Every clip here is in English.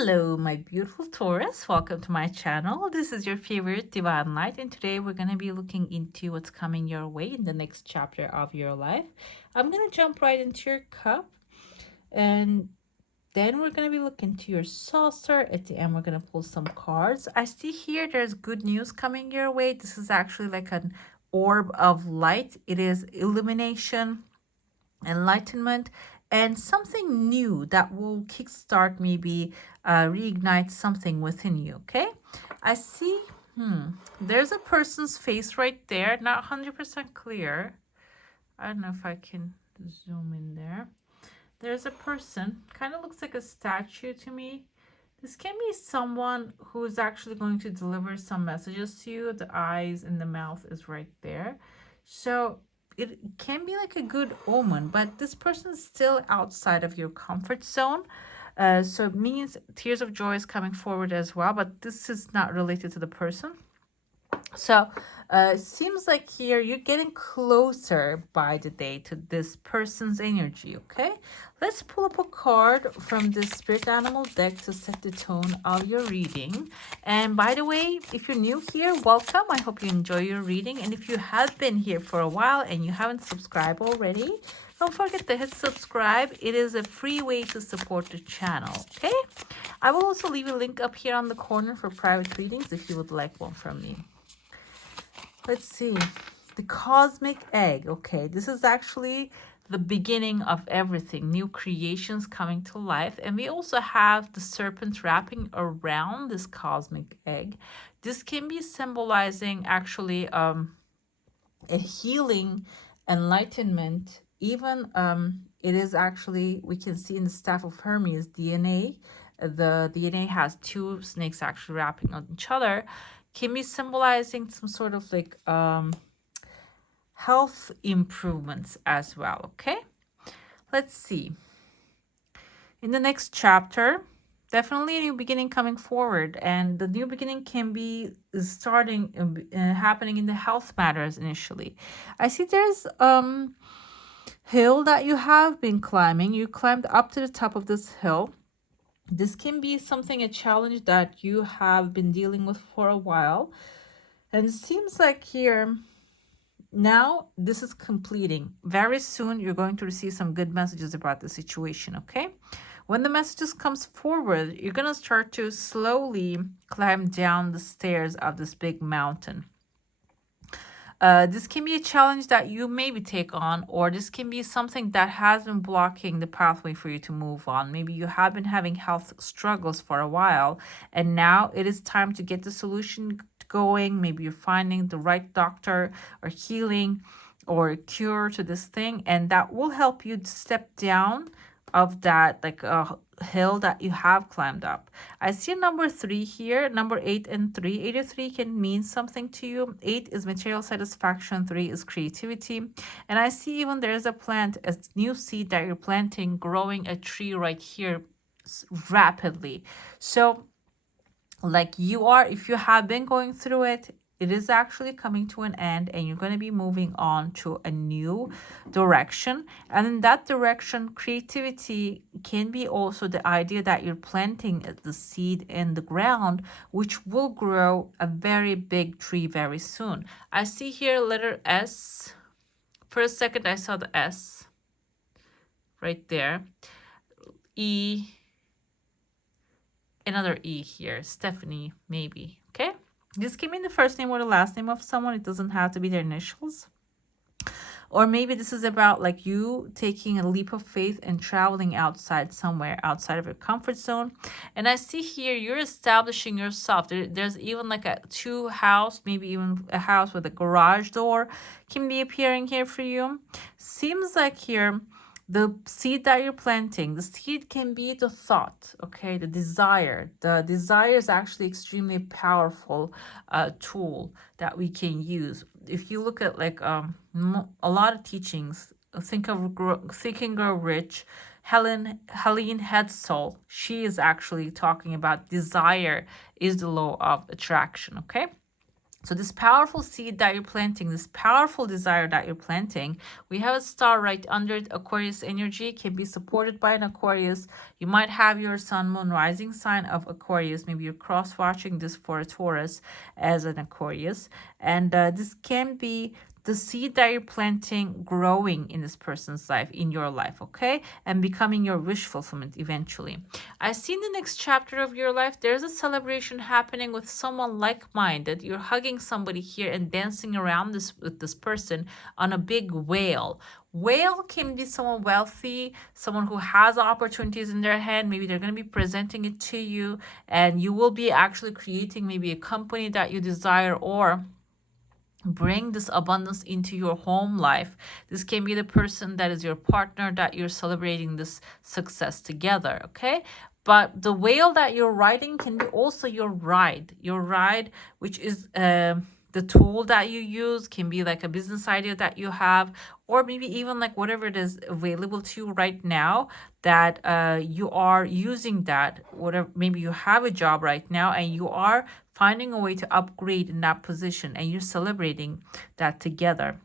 Hello, my beautiful Taurus. Welcome to my channel. This is your favorite Divine Light, and today we're going to be looking into what's coming your way in the next chapter of your life. I'm going to jump right into your cup, and then we're going to be looking to your saucer. At the end, we're going to pull some cards. I see here there's good news coming your way. This is actually like an orb of light. It is illumination, enlightenment, and something new that will kickstart, maybe reignite something within you. Okay, I see there's a person's face right there, not 100% clear. I don't know if I can zoom in there. There's a person, kind of looks like a statue to me. This can be someone who is actually going to deliver some messages to you. The eyes and the mouth is right there. So it can be like a good omen, but this person is still outside of your comfort zone. So it means tears of joy is coming forward as well, but this is not related to the person. So seems like here you're getting closer by the day to this person's energy. Okay, let's pull up a card from the spirit animal deck to set the tone of your reading. And by the way, if you're new here, welcome. I hope you enjoy your reading, and if you have been here for a while and you haven't subscribed already, don't forget to hit subscribe. It is a free way to support the channel. Okay, I will also leave a link up here on the corner for private readings if you would like one from me. Let's see, the cosmic egg. Okay, this is actually the beginning of everything, new creations coming to life. And we also have the serpent wrapping around this cosmic egg. This can be symbolizing actually a healing, enlightenment. Even it is actually, we can see in the staff of Hermes DNA, the DNA has two snakes actually wrapping on each other, can be symbolizing some sort of like health improvements as well. Okay, let's see. In the next chapter, definitely a new beginning coming forward, and the new beginning can be starting happening in the health matters initially. I see there's hill that you have been climbing. You climbed up to the top of this hill. This can be something, a challenge that you have been dealing with for a while. And it seems like here, now this is completing. Very soon, you're going to receive some good messages about the situation, okay? When the messages comes forward, you're going to start to slowly climb down the stairs of this big mountain. This can be a challenge that you maybe take on, or this can be something that has been blocking the pathway for you to move on. Maybe you have been having health struggles for a while, and now it is time to get the solution going. Maybe you're finding the right doctor or healing or a cure to this thing, and that will help you step down of that like hill that you have climbed up. I see number 3 here, number 8 and 3. 83 can mean something to you. 8 is material satisfaction, 3 is creativity. And I see even there's a plant, a new seed that you're planting, growing a tree right here rapidly. So like you are, if you have been going through it, it is actually coming to an end, and you're going to be moving on to a new direction. And in that direction, creativity can be also the idea that you're planting the seed in the ground, which will grow a very big tree very soon. I see here letter S. For a second, I saw the S right there. E. Another E here. Stephanie, maybe. Okay. This can mean the first name or the last name of someone. It doesn't have to be their initials. Or maybe this is about like you taking a leap of faith and traveling outside somewhere, outside of your comfort zone. And I see here you're establishing yourself. There's even like a 2 house, maybe even a house with a garage door can be appearing here for you. Seems like here the seed that you're planting, the seed can be the thought, okay, the desire. The desire is actually extremely powerful tool that we can use. If you look at like a lot of teachings, Think and Grow Rich, Helene Hetzel, she is actually talking about desire is the law of attraction, okay? So this powerful seed that you're planting, this powerful desire that you're planting, we have a star right under it. Aquarius energy can be supported by an Aquarius. You might have your sun, moon, rising sign of Aquarius. Maybe you're cross-watching this for a Taurus as an Aquarius. And this can be the seed that you're planting growing in this person's life, in your life, okay? And becoming your wish fulfillment eventually. I see in the next chapter of your life, there's a celebration happening with someone like-minded. You're hugging somebody here and dancing around this with this person on a big whale. Whale can be someone wealthy, someone who has opportunities in their hand. Maybe they're going to be presenting it to you, and you will be actually creating maybe a company that you desire, or bring this abundance into your home life. This can be the person that is your partner that you're celebrating this success together, okay? But the whale that you're riding can be also your ride, which is the tool that you use, can be like a business idea that you have, or maybe even like whatever it is available to you right now that you are using that, whatever, maybe you have a job right now and you are finding a way to upgrade in that position and you're celebrating that together.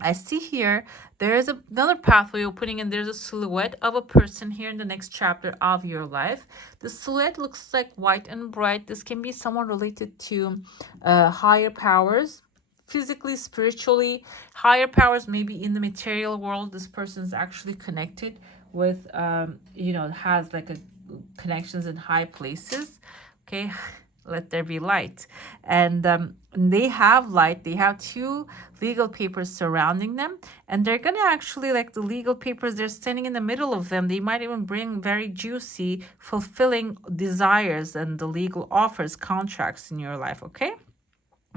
I see here there is another pathway opening, and there's a silhouette of a person here in the next chapter of your life. The silhouette looks like white and bright. This can be someone related to higher powers, physically, spiritually. Higher powers, maybe in the material world. This person is actually connected with, has like a connections in high places. Okay. Let there be light. And they have light. They have two legal papers surrounding them. And they're going to actually, like the legal papers, they're standing in the middle of them. They might even bring very juicy, fulfilling desires and the legal offers, contracts in your life, okay?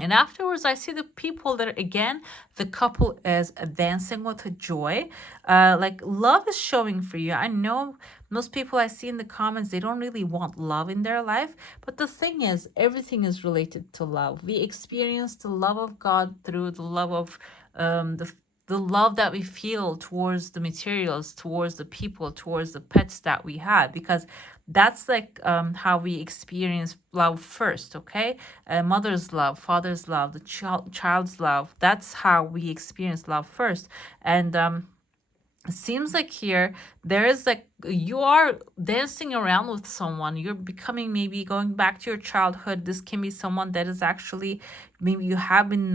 And afterwards, I see the people that, again, the couple is dancing with joy. Like love is showing for you. I know most people I see in the comments, they don't really want love in their life. But the thing is, everything is related to love. We experience the love of God through the love of the love that we feel towards the materials, towards the people, towards the pets that we have, because that's like how we experience love first, okay? Mother's love, father's love, the child's love. That's how we experience love first. And it seems like here there is like you are dancing around with someone. You're becoming, maybe going back to your childhood. This can be someone that is actually, maybe you have been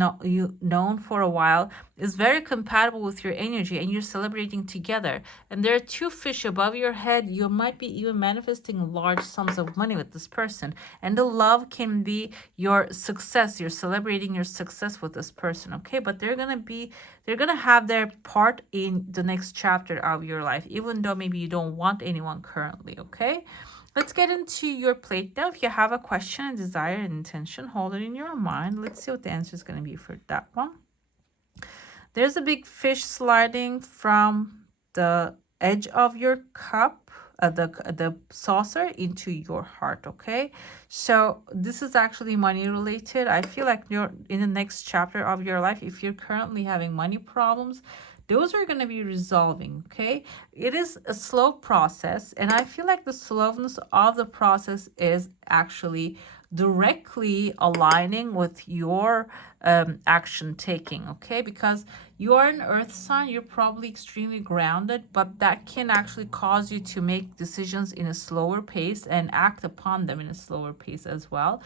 known for a while, is very compatible with your energy, and you're celebrating together. And there are two fish above your head. You might be even manifesting large sums of money with this person. And the love can be your success. You're celebrating your success with this person, okay? But they're gonna have their part in the next chapter of your life, even though maybe you don't want anyone currently, okay? Let's get into your plate now. If you have a question, a desire, an intention, hold it in your mind. Let's see what the answer is going to be for that one. There's a big fish sliding from the edge of your cup, the saucer, into your heart, okay? So this is actually money related. I feel like you're in the next chapter of your life, if you're currently having money problems, those are going to be resolving, okay? It is a slow process, and I feel like the slowness of the process is actually directly aligning with your action taking, okay? Because you are an earth sign, you're probably extremely grounded, but that can actually cause you to make decisions in a slower pace and act upon them in a slower pace as well.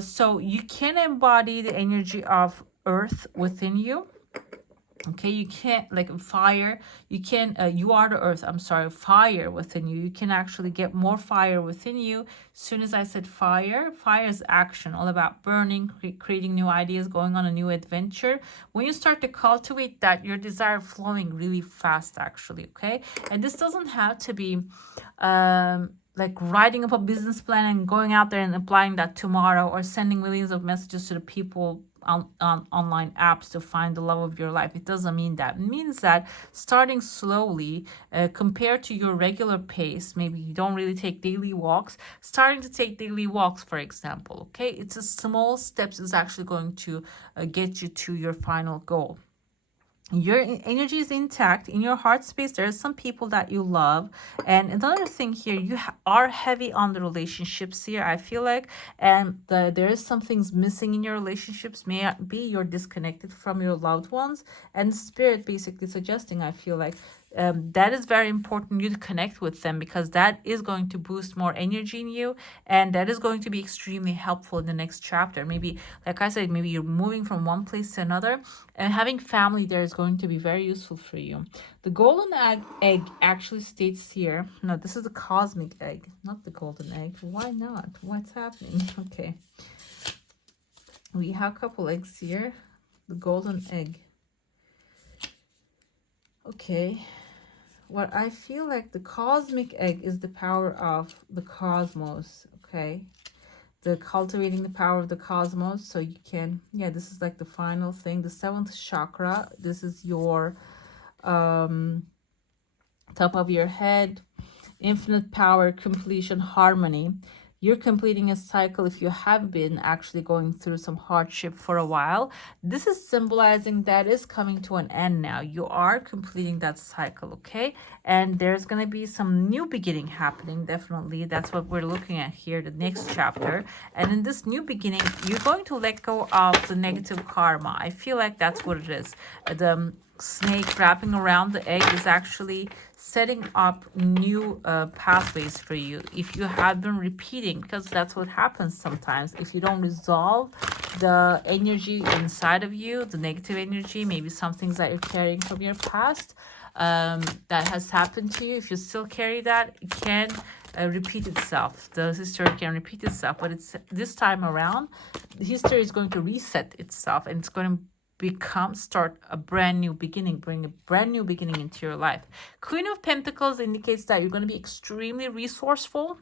So you can embody the energy of earth within you. Okay, you can't, like fire, you can, you are the earth, I'm sorry, fire within you. You can actually get more fire within you. As soon as I said fire is action, all about burning, creating new ideas, going on a new adventure. When you start to cultivate that, your desire flowing really fast, actually, okay? And this doesn't have to be like writing up a business plan and going out there and applying that tomorrow, or sending millions of messages to the people on online apps to find the love of your life. It doesn't mean that. It means that starting slowly compared to your regular pace. Maybe you don't really take daily walks. Starting to take daily walks, for example, okay? It's a small steps is actually going to get you to your final goal. your energy is intact in your heart space. There are some people that you love, and another thing here, you are heavy on the relationships here, I feel like, and there is some things missing in your relationships. May be you're disconnected from your loved ones, and spirit basically suggesting, I feel like, that is very important you to connect with them, because that is going to boost more energy in you, and that is going to be extremely helpful in the next chapter. Maybe, like I said, maybe you're moving from one place to another, and having family there is going to be very useful for you. The golden egg actually states here, no, this is the cosmic egg, not the golden egg. Why not? What's happening? Okay, we have a couple eggs here. The golden egg. Okay, what I feel like, the cosmic egg is the power of the cosmos. Okay, the cultivating the power of the cosmos, so you can, yeah, this is like the final thing, the seventh chakra. This is your top of your head, infinite power, completion, harmony. You're completing a cycle if you have been actually going through some hardship for a while. This is symbolizing that is coming to an end now. You are completing that cycle, okay? And there's going to be some new beginning happening, definitely. That's what we're looking at here, the next chapter. And in this new beginning, you're going to let go of the negative karma. I feel like that's what it is. The snake wrapping around the egg is actually setting up new pathways for you. If you have been repeating, because that's what happens sometimes, if you don't resolve the energy inside of you, the negative energy, maybe some things that you're carrying from your past, that has happened to you, if you still carry that, it can repeat itself. The history can repeat itself, but it's this time around, the history is going to reset itself, and it's going to start a brand new beginning, bring a brand new beginning into your life. Queen of Pentacles indicates that you're going to be extremely resourceful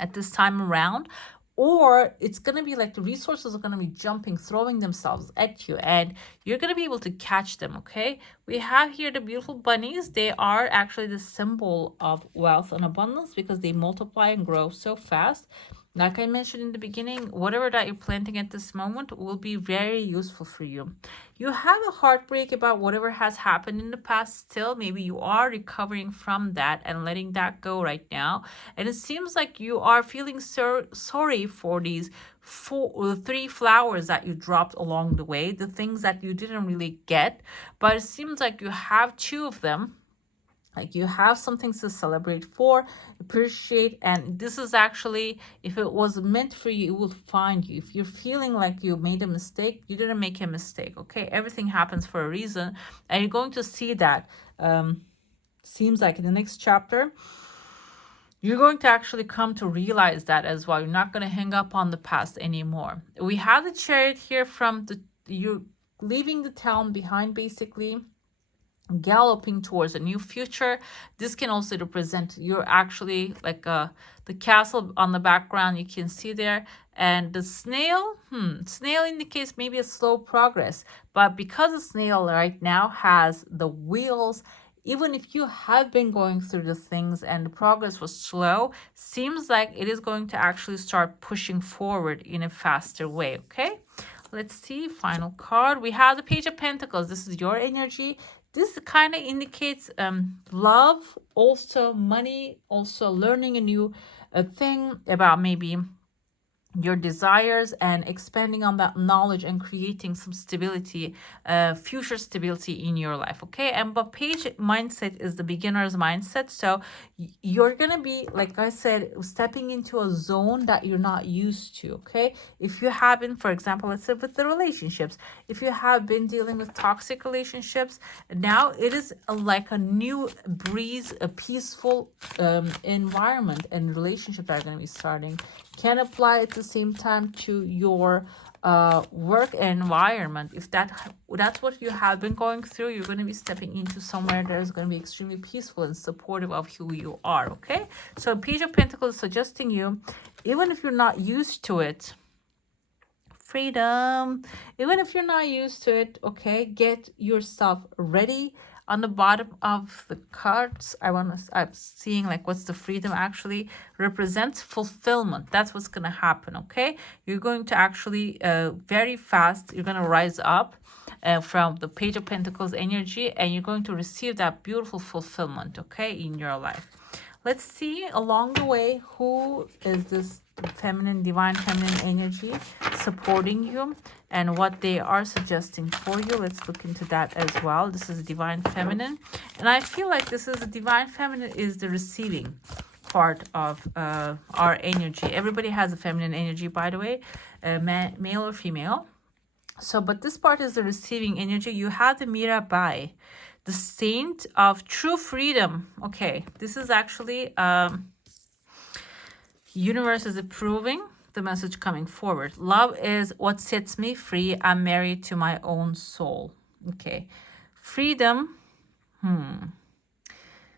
at this time around, or it's going to be like the resources are going to be jumping, throwing themselves at you, and you're going to be able to catch them. Okay, we have here the beautiful bunnies. They are actually the symbol of wealth and abundance because they multiply and grow so fast. Like I mentioned in the beginning, whatever that you're planting at this moment will be very useful for you. You have a heartbreak about whatever has happened in the past still. Maybe you are recovering from that and letting that go right now. And it seems like you are feeling sorry for these three flowers that you dropped along the way, the things that you didn't really get. But it seems like you have two of them. Like you have some things to celebrate for, appreciate, and this is actually, if it was meant for you, it will find you. If you're feeling like you made a mistake, you didn't make a mistake, okay? Everything happens for a reason, and you're going to see that, seems like in the next chapter, you're going to actually come to realize that as well. You're not going to hang up on the past anymore. We have the Chariot here from you're leaving the town behind, basically, galloping towards a new future. This can also represent you're actually like the castle on the background you can see there, and the snail snail indicates maybe a slow progress, but because the snail right now has the wheels, even if you have been going through the things and the progress was slow, seems like it is going to actually start pushing forward in a faster way. Okay, let's see, final card. We have the Page of Pentacles. This is your energy. This kind of indicates love, also money, also learning a new thing about maybe your desires and expanding on that knowledge and creating some stability, future stability in your life. Okay, and but Page mindset is the beginner's mindset, so you're gonna be, like I said, stepping into a zone that you're not used to. Okay, if you have been, for example, let's say with the relationships, if you have been dealing with toxic relationships, now it is like a new breeze, a peaceful environment and relationships are going to be starting. Can apply at the same time to your work environment. If that's what you have been going through, you're going to be stepping into somewhere that is going to be extremely peaceful and supportive of who you are. Okay, so Page of Pentacles is suggesting you, even if you're not used to it, freedom, even if you're not used to it, okay, get yourself ready, On the bottom of the cards, I'm seeing like what's the freedom actually represents fulfillment. That's what's going to happen. Okay, you're going to actually very fast, you're going to rise up from the Page of Pentacles energy, and you're going to receive that beautiful fulfillment, okay, in your life. Let's see along the way, who is this feminine, divine feminine energy supporting you and what they are suggesting for you. Let's look into that as well. This is divine feminine, and I feel like this is a divine feminine is the receiving part of our energy. Everybody has a feminine energy, by the way, male or female. So, but this part is the receiving energy. You have the Mirabai, the saint of true freedom. Okay, this is actually universe is approving the message coming forward. Love is what sets me free. I'm married to my own soul. Okay, freedom.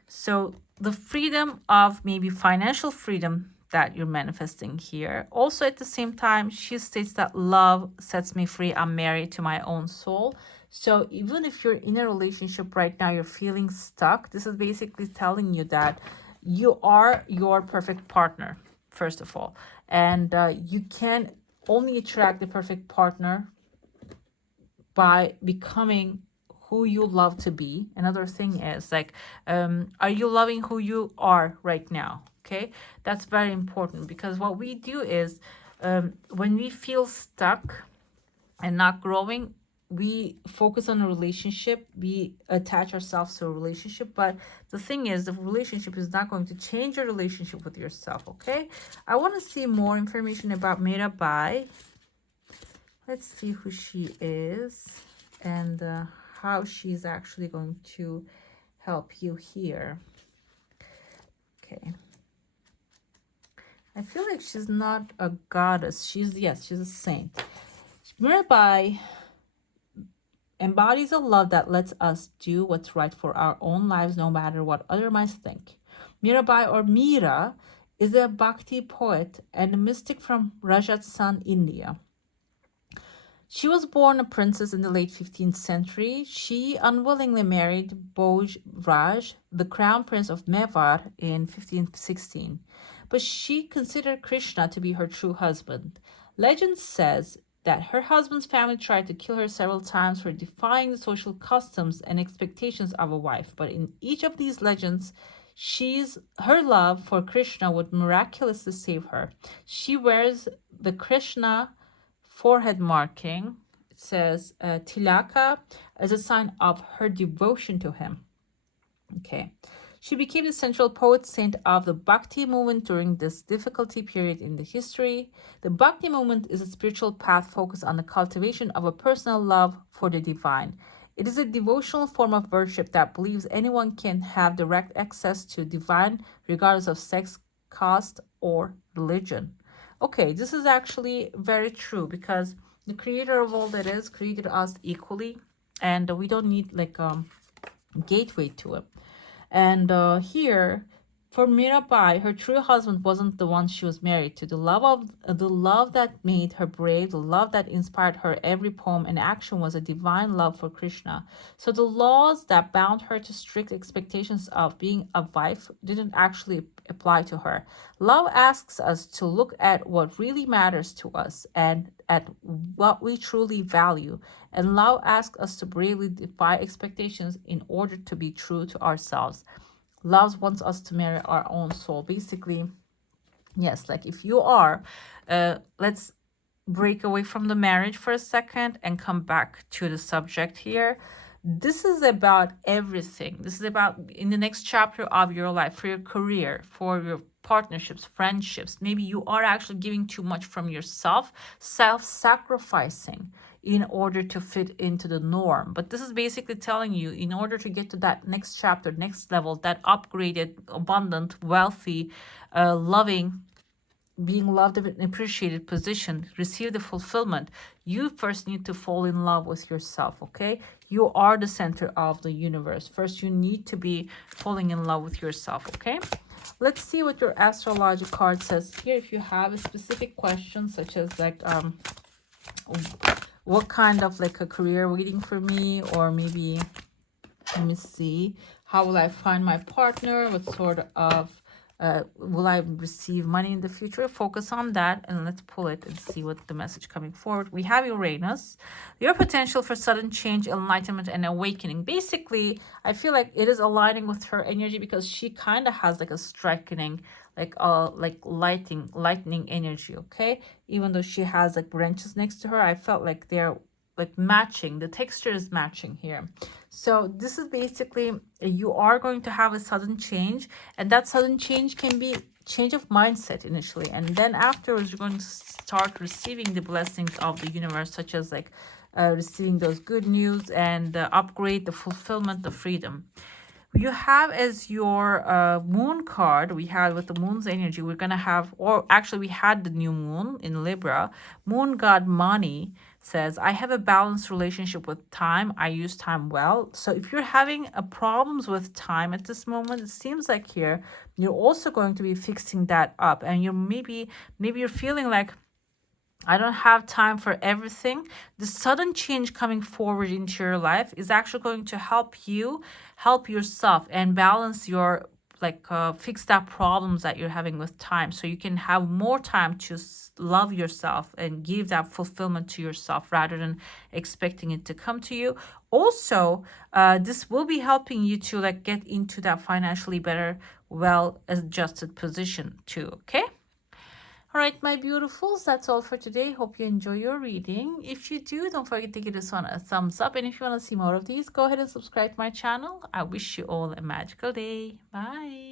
So the freedom of maybe financial freedom that you're manifesting here. Also at the same time, she states that love sets me free. I'm married to my own soul. So even if you're in a relationship right now, you're feeling stuck, this is basically telling you that you are your perfect partner, first of all. And you can only attract the perfect partner by becoming who you love to be. Another thing is like, are you loving who you are right now? Okay, that's very important, because what we do is when we feel stuck and not growing, we focus on a relationship, we attach ourselves to a relationship, but the thing is the relationship is not going to change your relationship with yourself. Okay, I want to see more information about Mirabai. Let's see who she is and how she's actually going to help you here. Okay. I feel like she's not a goddess. She's a saint. Mirabai embodies a love that lets us do what's right for our own lives, no matter what others might think. Mirabai, or Mira, is a Bhakti poet and a mystic from Rajasthan, India. She was born a princess in the late 15th century. She unwillingly married Bhoj Raj, the crown prince of Mewar, in 1516. But she considered Krishna to be her true husband. Legend says that her husband's family tried to kill her several times for defying the social customs and expectations of a wife. But in each of these legends, her love for Krishna would miraculously save her. She wears the Krishna forehead marking. It says tilaka, as a sign of her devotion to him. Okay. She became the central poet saint of the Bhakti movement during this difficulty period in the history. The Bhakti movement is a spiritual path focused on the cultivation of a personal love for the divine. It is a devotional form of worship that believes anyone can have direct access to divine regardless of sex, caste, or religion. Okay, this is actually very true, because the creator of all that is created us equally, and we don't need like gateway to it. And here, for Mirabai, her true husband wasn't the one she was married to. The love that made her brave, the love that inspired her every poem and action, was a divine love for Krishna. So the laws that bound her to strict expectations of being a wife didn't actually apply to her. Love asks us to look at what really matters to us and at what we truly value. And love asks us to bravely defy expectations in order to be true to ourselves. Love wants us to marry our own soul. Basically, yes, like if you are, let's break away from the marriage for a second and come back to the subject here. This is about everything. This is about in the next chapter of your life, for your career, for your partnerships, friendships. Maybe you are actually giving too much from yourself, self-sacrificing in order to fit into the norm. But this is basically telling you, in order to get to that next chapter, next level, that upgraded, abundant, wealthy, loving, being loved and appreciated position, receive the fulfillment, you first need to fall in love with yourself. Okay, you are the center of the universe. First, you need to be falling in love with yourself. Okay, let's see what your astrology card says here. If you have a specific question, such as like what kind of like a career waiting for me, or maybe Let me see. How will I find my partner? What sort of will I receive money in the future? Focus on that and let's pull it and see what the message coming forward. We have Uranus, your potential for sudden change, enlightenment, and awakening. Basically, I feel like it is aligning with her energy because she kind of has like a striking, like lightning energy. Okay, even though she has like branches next to her, I felt like they're like matching. The texture is matching here. So this is basically, you are going to have a sudden change, and that sudden change can be change of mindset initially, and then afterwards you're going to start receiving the blessings of the universe, such as like receiving those good news and the upgrade, the fulfillment, the freedom. You have as your moon card, we had with the moon's energy, we're going to have, or actually we had the new moon in Libra. Moon god Mani says, I have a balanced relationship with time. I use time well. So if you're having a problems with time at this moment, it seems like here you're also going to be fixing that up, and you're maybe you're feeling like, I don't have time for everything. The sudden change coming forward into your life is actually going to help you help yourself and balance your fix that problems that you're having with time, so you can have more time to love yourself and give that fulfillment to yourself rather than expecting it to come to you. Also, this will be helping you to like get into that financially better, well adjusted position too. Okay. All right, my beautifuls, that's all for today. Hope you enjoy your reading. If you do, don't forget to give this one a thumbs up. And if you want to see more of these, go ahead and subscribe to my channel. I wish you all a magical day. Bye.